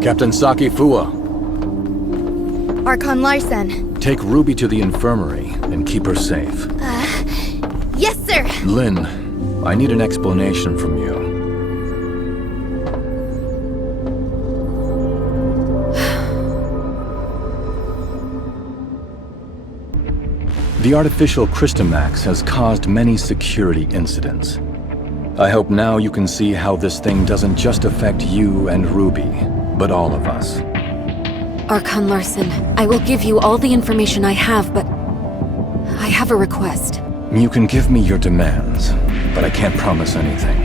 Captain Saki Fua, Archon Larson. take Ruby to the infirmary and keep her safe. Yes, sir! Lynn, I need an explanation from you. The artificial Christomax has caused many security incidents. I hope now you can see how this thing doesn't just affect you and Ruby, but all of us. Archon Larson, I will give you all the information I have, but I have a request. You can give me your demands, but I can't promise anything.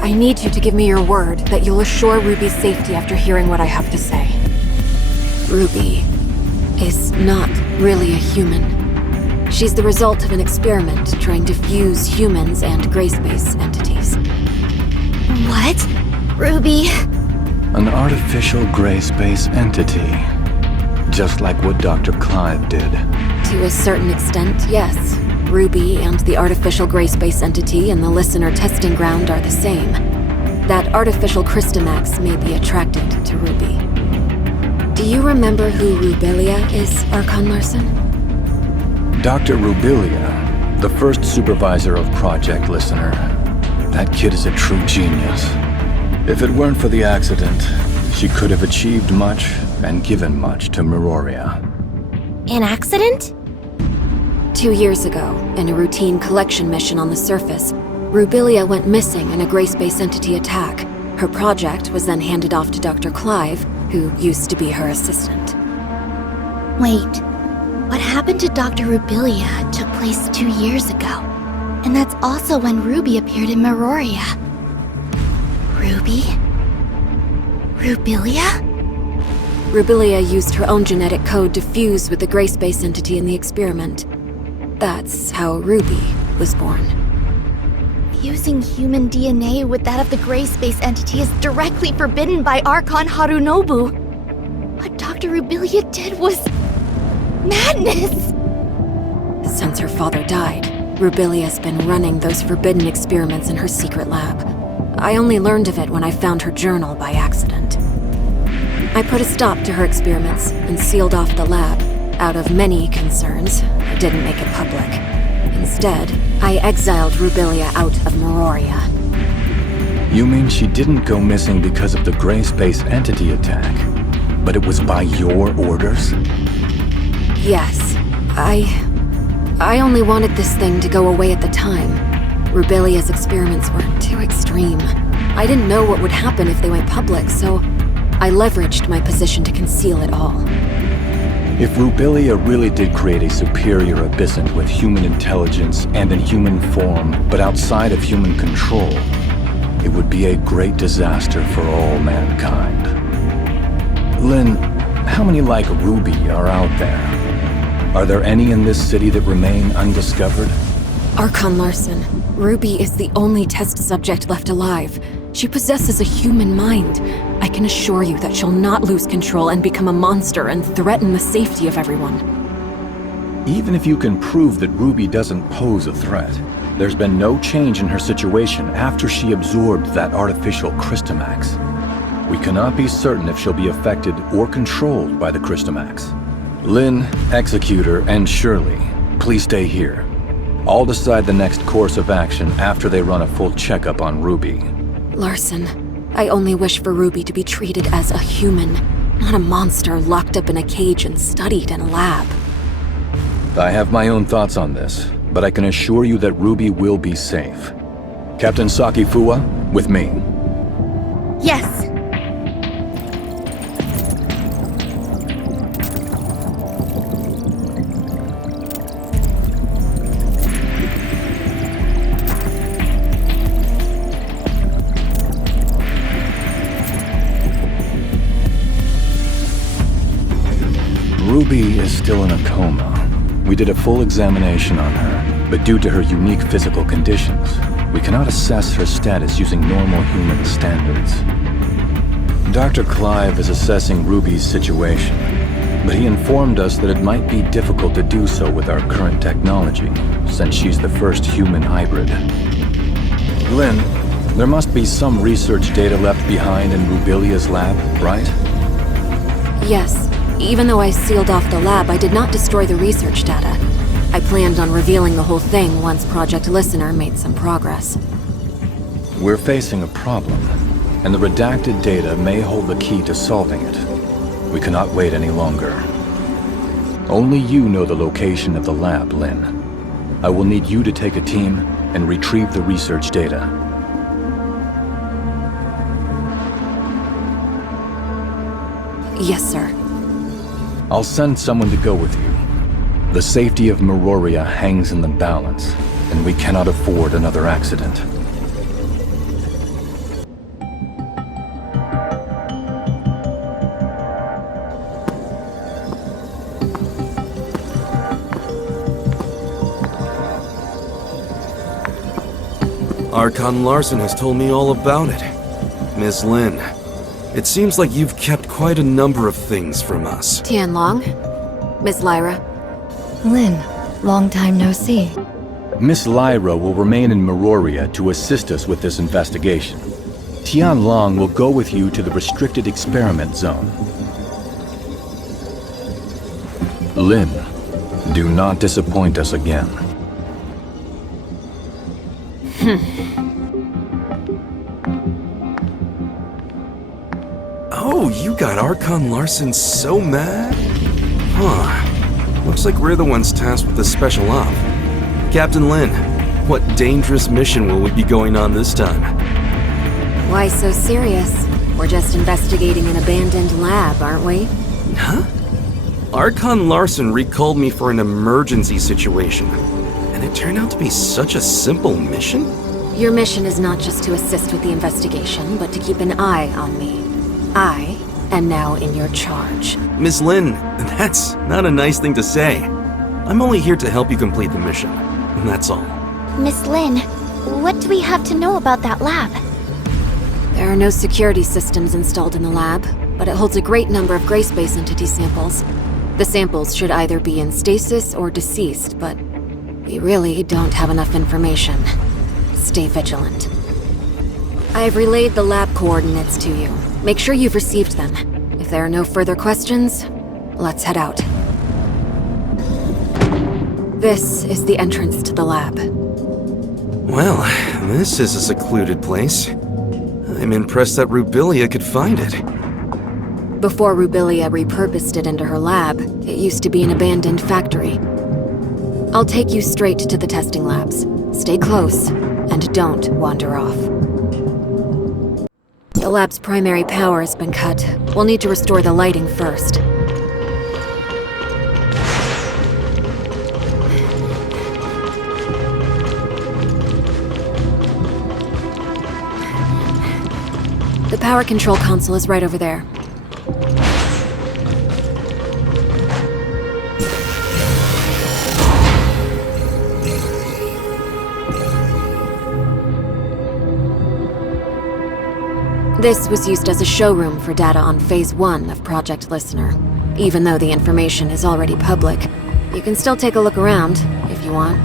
I need you to give me your word that you'll assure Ruby's safety after hearing what I have to say. Ruby is not really a human. She's the result of an experiment trying to fuse humans and gray space entities. What? Ruby? An artificial gray space entity. Just like what Dr. Clive did. To a certain extent, yes. Ruby and the artificial gray space entity in the listener testing ground are the same. That artificial Christomax may be attracted to Ruby. Do you remember who Rubilia is, Archon Larson? Dr. Rubilia, the first supervisor of Project Listener. That kid is a true genius. If it weren't for the accident, she could have achieved much and given much to Meroria. An accident? 2 years ago, in a routine collection mission on the surface, Rubilia went missing in a gray space entity attack. Her project was then handed off to Dr. Clive, who used to be her assistant. Wait, what happened to Dr. Rubilia took place 2 years ago. And that's also when Ruby appeared in Meroria. Ruby? Rubilia? Rubilia used her own genetic code to fuse with the gray space entity in the experiment. That's how Ruby was born. Fusing human DNA with that of the gray space entity is directly forbidden by Archon Harunobu. What Dr. Rubilia did was madness! Since her father died, Rubilia's been running those forbidden experiments in her secret lab. I only learned of it when I found her journal by accident. I put a stop to her experiments and sealed off the lab. Out of many concerns, I didn't make it public. Instead, I exiled Rubilia out of Meroria. You mean she didn't go missing because of the gray space entity attack, but it was by your orders? Yes. I only wanted this thing to go away at the time. Rubilia's experiments were too extreme. I didn't know what would happen if they went public, so I leveraged my position to conceal it all. If Rubilia really did create a superior abyssant with human intelligence and in human form, but outside of human control, it would be a great disaster for all mankind. Lynn, how many like Ruby are out there? Are there any in this city that remain undiscovered? Archon Larson, Ruby is the only test subject left alive. She possesses a human mind. I can assure you that she'll not lose control and become a monster and threaten the safety of everyone. Even if you can prove that Ruby doesn't pose a threat, there's been no change in her situation after she absorbed that artificial Christomax. We cannot be certain if she'll be affected or controlled by the Christomax. Lynn, Executor, and Shirley, please stay here. I'll decide the next course of action after they run a full checkup on Ruby. Larson, I only wish for Ruby to be treated as a human, not a monster locked up in a cage and studied in a lab. I have my own thoughts on this, but I can assure you that Ruby will be safe. Captain Saki Fua, with me. Yes! Ruby is still in a coma. We did a full examination on her, but due to her unique physical conditions, we cannot assess her status using normal human standards. Dr. Clive is assessing Ruby's situation, but he informed us that it might be difficult to do so with our current technology, since she's the first human hybrid. Lynn, There must be some research data left behind in Rubilia's lab, right? Yes. Even though I sealed off the lab, I did not destroy the research data. I planned on revealing the whole thing once Project Listener made some progress. We're facing a problem, and the redacted data may hold the key to solving it. We cannot wait any longer. Only you know the location of the lab, Lynn. I will need you to take a team and retrieve the research data. Yes, sir. I'll send someone to go with you. The safety of Meroria hangs in the balance, and we cannot afford another accident. Archon Larson has told me all about it. Miss Lin, it seems like you've kept quite a number of things from us. Tianlong? Miss Lyra? Lynn, long time no see. Miss Lyra will remain in Meroria to assist us with this investigation. Tianlong will go with you to the restricted experiment zone. Lynn, do not disappoint us again. Oh, you got Archon Larson so mad? Huh. Looks like we're the ones tasked with this special op. Captain Lin, what dangerous mission will we be going on this time? Why so serious? We're just investigating an abandoned lab, aren't we? Huh? Archon Larson recalled me for an emergency situation, and it turned out to be such a simple mission? Your mission is not just to assist with the investigation, but to keep an eye on me. I am now in your charge. Miss Lin, that's not a nice thing to say. I'm only here to help you complete the mission, and that's all. Miss Lynn, what do we have to know about that lab? There are no security systems installed in the lab, but it holds a great number of gray space entity samples. The samples should either be in stasis or deceased, but we really don't have enough information. Stay vigilant. I have relayed the lab coordinates to you. Make sure you've received them. If there are no further questions, let's head out. This is the entrance to the lab. Well, this is a secluded place. I'm impressed that Rubilia could find it. Before Rubilia repurposed it into her lab, it used to be an abandoned factory. I'll take you straight to the testing labs. Stay close, and don't wander off. The lab's primary power has been cut. We'll need to restore the lighting first. The power control console is right over there. This was used as a showroom for data on Phase 1 of Project Listener. Even though the information is already public, you can still take a look around, if you want.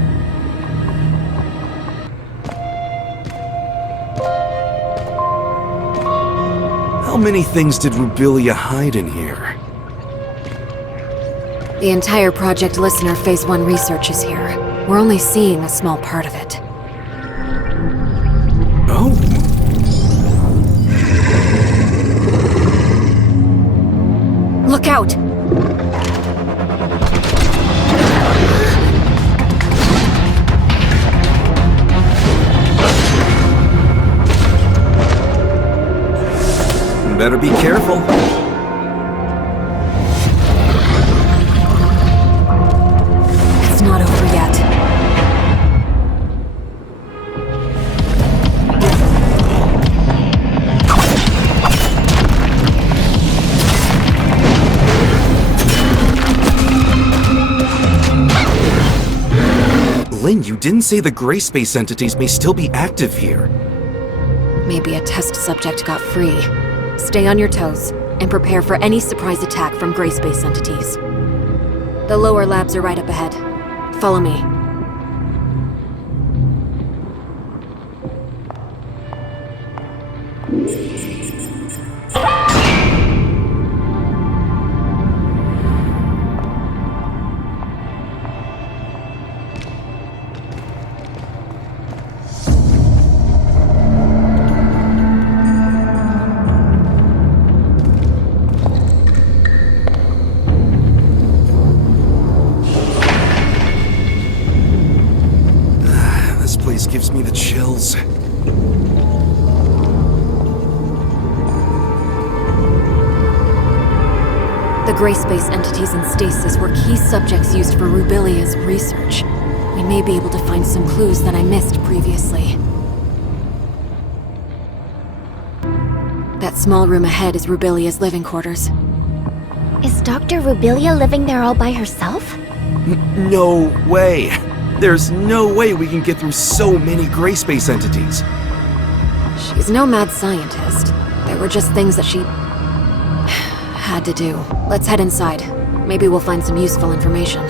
How many things did Rubilia hide in here? The entire Project Listener Phase 1 research is here. We're only seeing a small part of it. Oh? Look out! Better be careful. It's not over yet. Lynn, you didn't say the gray space entities may still be active here. Maybe a test subject got free. Stay on your toes, and prepare for any surprise attack from gray space entities. The lower labs are right up ahead. Follow me. This place gives me the chills. The gray space entities in stasis were key subjects used for Rubilia's research. We may be able to find some clues that I missed previously. That small room ahead is Rubilia's living quarters. Is Dr. Rubilia living there all by herself? No way! There's no way we can get through so many gray space entities. She's no mad scientist. There were just things that she had to do. Let's head inside. Maybe we'll find some useful information.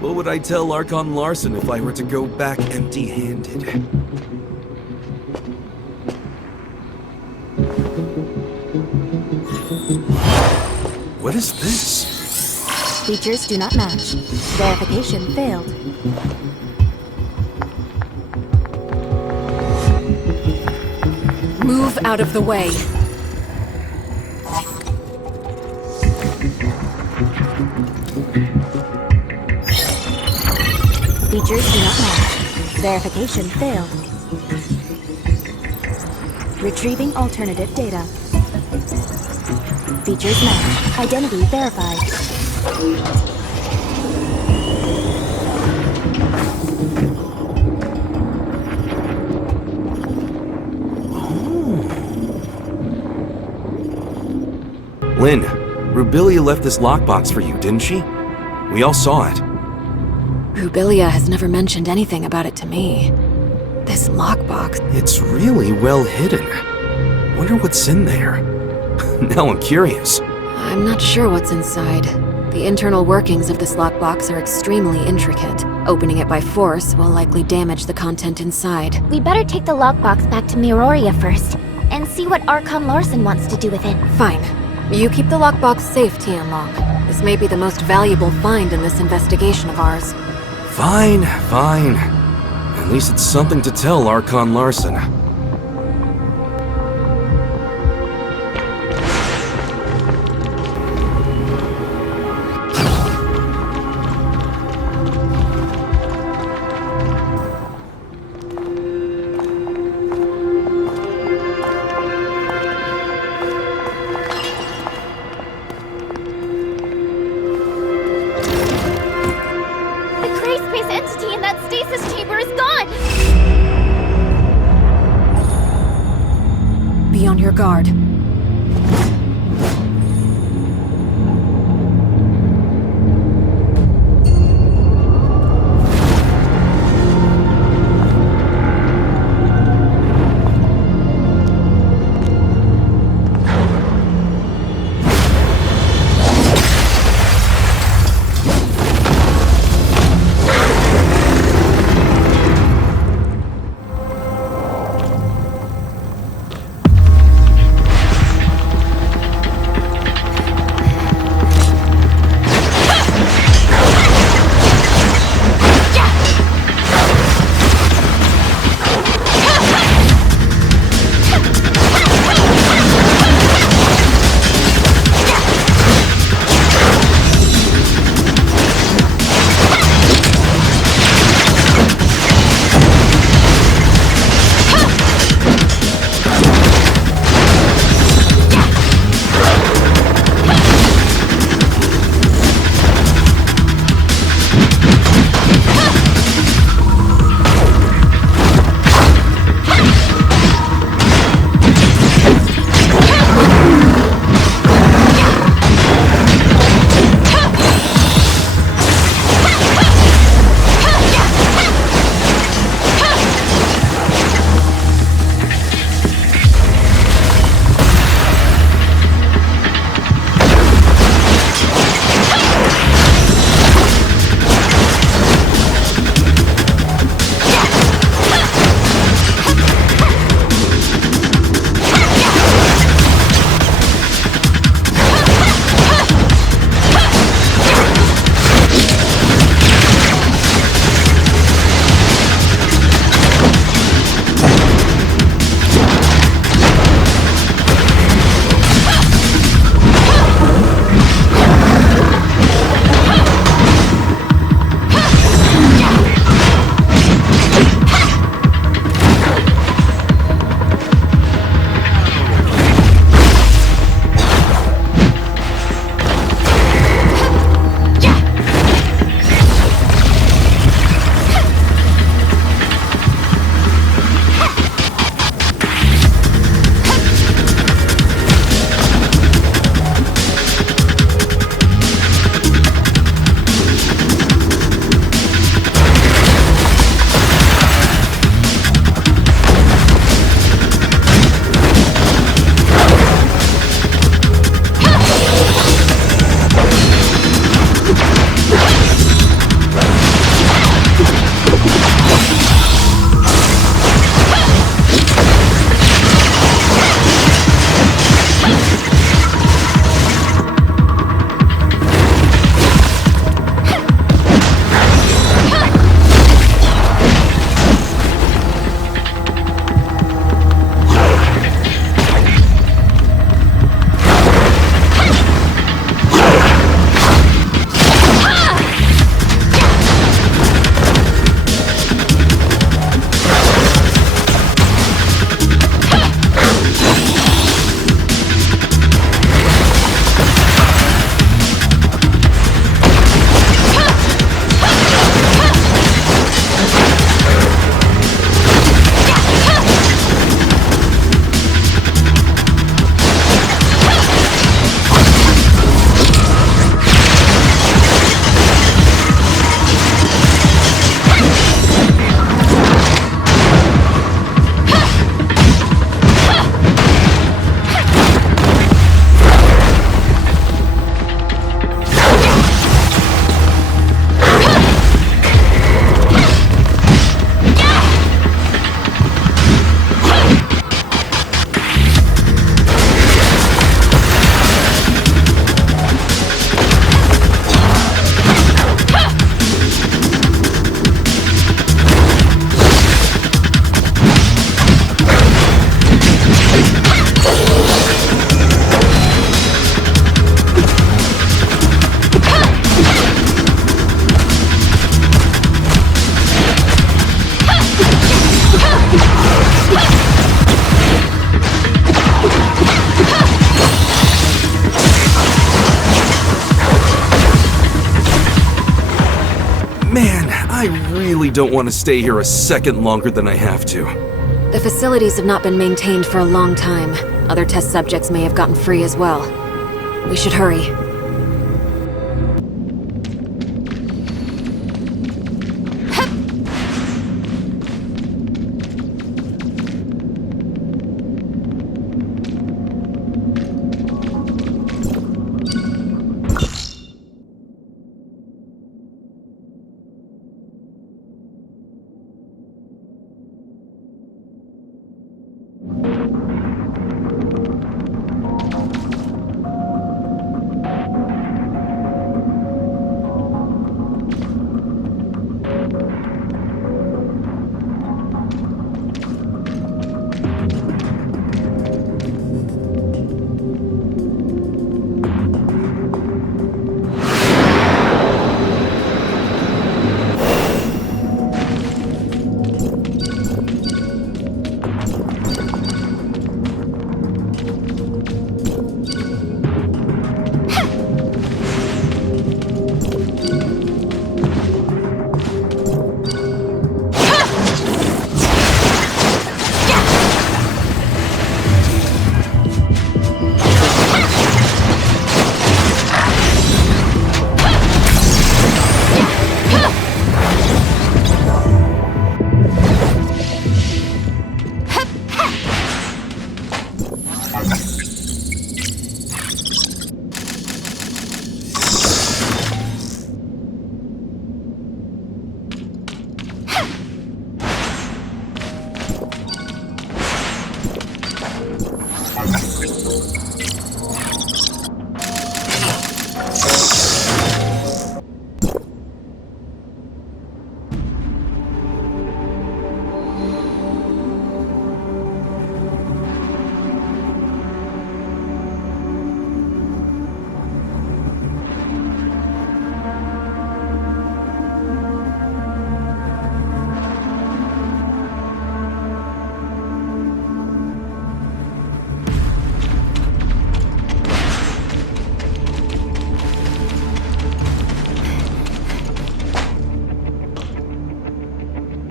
What would I tell Archon Larson if I were to go back empty-handed? What is this? Features do not match. Verification failed. Move out of the way. Features do not match. Verification failed. Retrieving alternative data. Features match. Identity verified. Lynn, Rubilia left this lockbox for you, didn't she? We all saw it. Rubilia has never mentioned anything about it to me. This lockbox. It's really well hidden. Wonder what's in there. Now I'm curious. I'm not sure what's inside. The internal workings of this lockbox are extremely intricate. Opening it by force will likely damage the content inside. We better take the lockbox back to Miroria first, and see what Archon Larson wants to do with it. Fine. You keep the lockbox safe, Tianlong. This may be the most valuable find in this investigation of ours. Fine, fine. At least it's something to tell Archon Larson. I really don't want to stay here a second longer than I have to. The facilities have not been maintained for a long time. Other test subjects may have gotten free as well. We should hurry.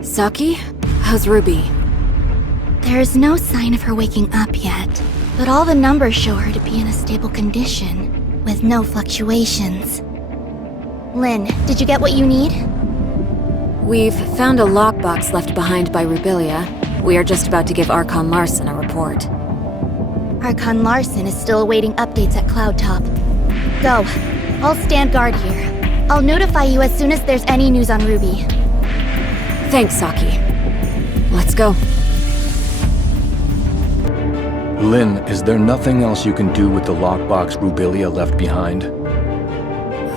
Saki? How's Ruby? There's no sign of her waking up yet, but all the numbers show her to be in a stable condition, with no fluctuations. Lynn, did you get what you need? We've found a lockbox left behind by Rubilia. We are just about to give Archon Larson a report. Archon Larson is still awaiting updates at Cloud Top. Go. I'll stand guard here. I'll notify you as soon as there's any news on Ruby. Thanks, Saki. Let's go. Lynn, is there nothing else you can do with the lockbox Rubilia left behind?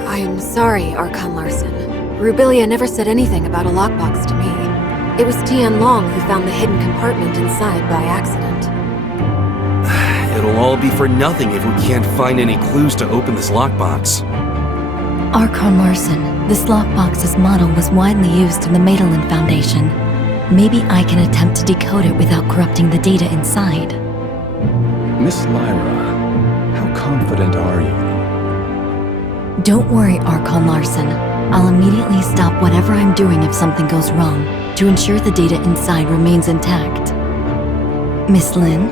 I am sorry, Archon Larson. Rubilia never said anything about a lockbox to me. It was Tian Long who found the hidden compartment inside by accident. It'll all be for nothing if we can't find any clues to open this lockbox. Archon Larson, this lockbox's model was widely used in the Madelin Foundation. Maybe I can attempt to decode it without corrupting the data inside. Miss Lyra, how confident are you? Don't worry, Archon Larson. I'll immediately stop whatever I'm doing if something goes wrong, to ensure the data inside remains intact. Miss Lynn?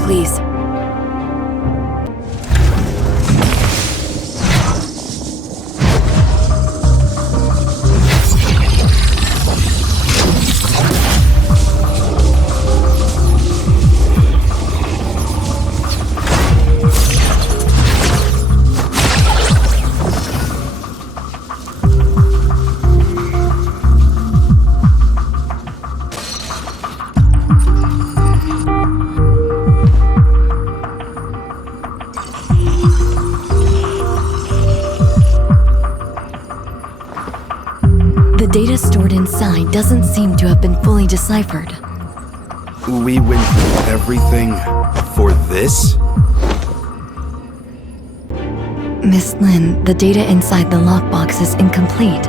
Please. The data stored inside doesn't seem to have been fully deciphered. We went through everything for this? Miss Lynn, the data inside the lockbox is incomplete.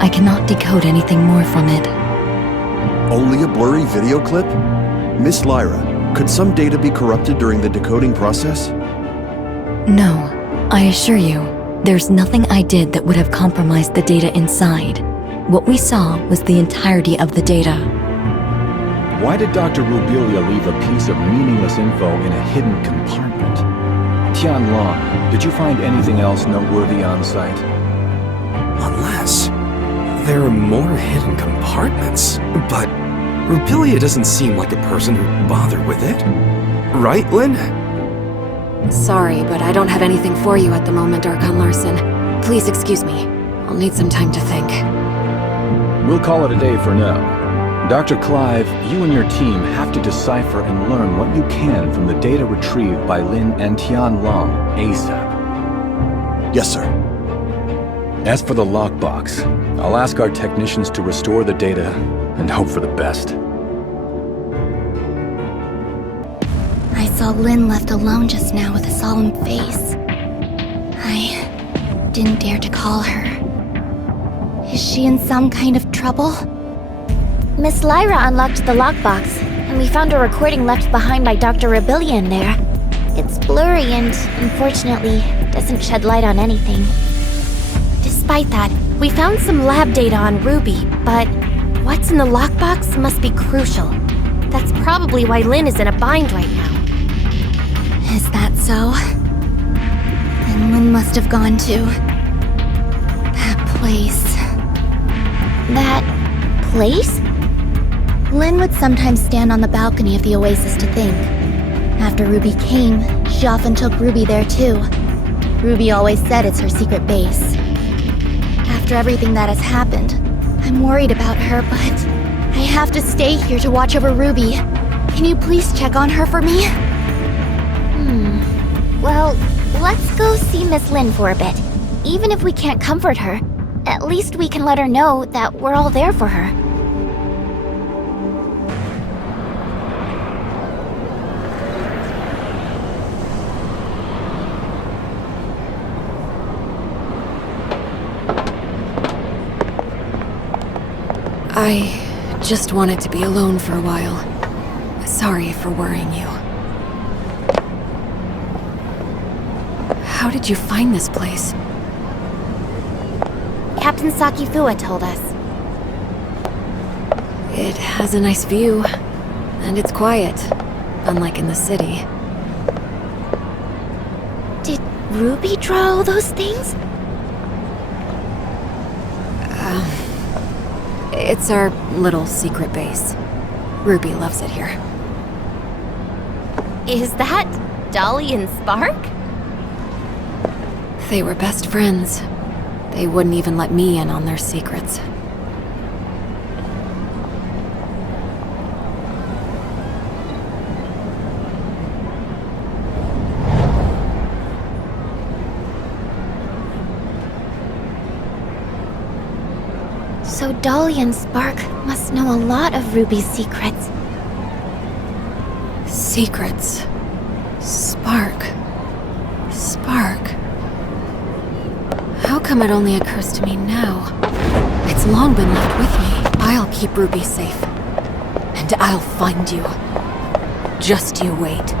I cannot decode anything more from it. Only a blurry video clip? Miss Lyra, could some data be corrupted during the decoding process? No, I assure you, there's nothing I did that would have compromised the data inside. What we saw was the entirety of the data. Why did Dr. Rubilia leave a piece of meaningless info in a hidden compartment? Tianlong, did you find anything else noteworthy on site? Unless there are more hidden compartments. But Rubilia doesn't seem like a person who'd bother with it. Right, Lynn? Sorry, but I don't have anything for you at the moment, Archon Larson. Please excuse me. I'll need some time to think. We'll call it a day for now. Dr. Clive, you and your team have to decipher and learn what you can from the data retrieved by Lin and Tianlong ASAP. Yes, sir. As for the lockbox, I'll ask our technicians to restore the data and hope for the best. I saw Lynn left alone just now with a solemn face. I didn't dare to call her. Is she in some kind of trouble? Miss Lyra unlocked the lockbox, and we found a recording left behind by Dr. Rubilia in there. It's blurry and, unfortunately, doesn't shed light on anything. Despite that, we found some lab data on Ruby, but what's in the lockbox must be crucial. That's probably why Lynn is in a bind right now. Is that so? Then Lynn must have gone to... that place. That place? Lynn would sometimes stand on the balcony of the oasis to think. After Ruby came, she often took Ruby there too. Ruby always said it's her secret base. After everything that has happened, I'm worried about her, but I have to stay here to watch over Ruby. Can you please check on her for me? Well, let's go see Miss Lynn for a bit. Even if we can't comfort her, at least we can let her know that we're all there for her. I just wanted to be alone for a while. Sorry for worrying you. How did you find this place? Captain Sakifua told us. It has a nice view, and it's quiet, unlike in the city. Did Ruby draw all those things? It's our little secret base. Ruby loves it here. Is that Dolly and Spark? They were best friends. They wouldn't even let me in on their secrets. So Dolly and Spark must know a lot of Ruby's secrets. Secrets. Spark. How come it only occurs to me now? It's long been left with me. I'll keep Ruby safe. And I'll find you. Just you wait.